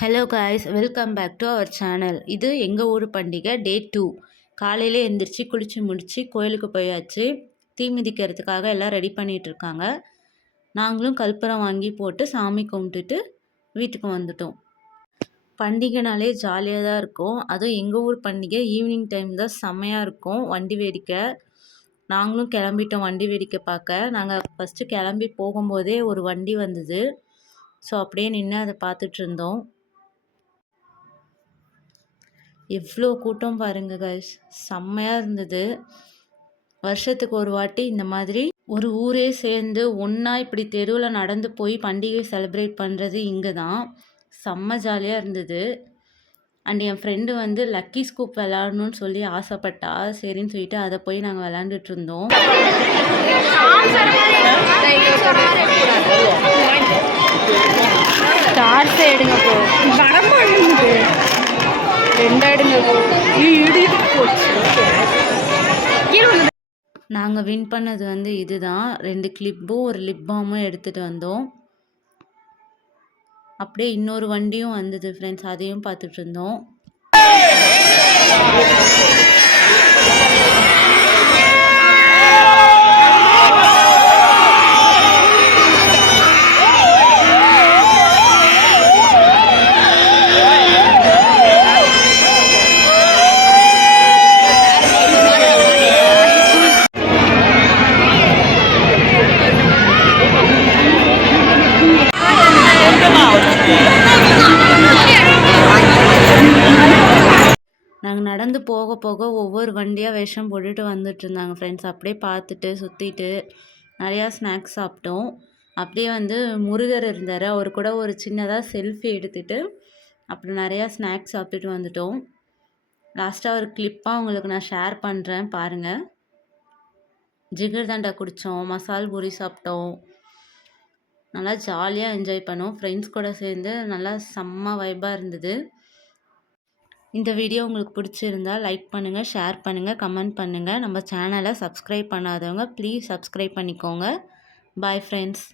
Hello guys, welcome back to our channel. இது எங்கள் ஊர் பண்டிகை டே 2. காலையிலே எழுந்திரிச்சு குளித்து முடித்து கோயிலுக்கு போயாச்சு. தீ மிதிக்கிறதுக்காக எல்லாம் ரெடி பண்ணிகிட்ருக்காங்க. நாங்களும் கற்பூரம் வாங்கி போட்டு சாமி கும்பிட்டுட்டு வீட்டுக்கு வந்துட்டோம். பண்டிகைனாலே ஜாலியாக தான் இருக்கும். அதுவும் எங்கள் ஊர் பண்டிகை ஈவினிங் டைம் தான் செம்மையாக இருக்கும். வண்டி வேடிக்கை. நாங்களும் கிளம்பிட்டோம் வண்டி வேடிக்கை பார்க்க. நாங்கள் ஃபஸ்ட்டு கிளம்பி போகும்போதே ஒரு வண்டி வந்தது. ஸோ அப்படியே நின்று அதை பார்த்துட்டு இருந்தோம். எவ்வளோ கூட்டம் பாருங்க கைஸ், செம்மையாக இருந்தது. வருஷத்துக்கு ஒரு வாட்டி இந்த மாதிரி ஒரு ஊரே சேர்ந்து ஒன்றா இப்படி தெருவில் நடந்து போய் பண்டிகை செலிப்ரேட் பண்ணுறது இங்கே தான். செம்ம ஜாலியாக இருந்தது. அண்ட் என் ஃப்ரெண்டு வந்து லக்கி ஸ்கூப் விளாடணும்னு சொல்லி ஆசைப்பட்டா. சரின்னு சொல்லிட்டு அதை போய் நாங்கள் விளாண்டுட்டு இருந்தோம். எடுங்க போ நாங்கள் வின் பண்ணது வந்து இதுதான். 2 கிளிப்பும் ஒரு லிப் பாமும் எடுத்துகிட்டு வந்தோம். அப்படியே இன்னொரு வண்டியும் வந்தது ஃப்ரெண்ட்ஸ், அதையும் பார்த்துட்டு இருந்தோம். நாங்கள் நடந்து போக போக ஒவ்வொரு வண்டியாக வேஷம் போட்டுட்டு வந்துட்டு இருந்தாங்க ஃப்ரெண்ட்ஸ். அப்படியே பார்த்துட்டு சுற்றிட்டு நிறையா ஸ்நாக்ஸ் சாப்பிட்டோம். அப்படியே வந்து முருகர் இருந்தார், அவர் கூட ஒரு சின்னதாக செல்ஃபி எடுத்துகிட்டு அப்புறம் நிறையா ஸ்நாக்ஸ் சாப்பிட்டுட்டு வந்துட்டோம். லாஸ்ட்டாக ஒரு கிளிப்பாக உங்களுக்கு நான் ஷேர் பண்ணுறேன் பாருங்கள். ஜிகர்தண்டா குடித்தோம், மசால் பூரி சாப்பிட்டோம். நல்லா ஜாலியாக என்ஜாய் பண்ணோம். ஃப்ரெண்ட்ஸ் கூட சேர்ந்து நல்லா செம்ம வைப்பாக இருந்தது. இந்த வீடியோ உங்களுக்கு பிடிச்சிருந்தா லைக் பண்ணுங்கள், ஷேர் பண்ணுங்கள், கமெண்ட் பண்ணுங்கள். நம்ம சேனலை சப்ஸ்கிரைப் பண்ணாதவங்க ப்ளீஸ் சப்ஸ்கிரைப் பண்ணிக்கோங்க. Bye friends.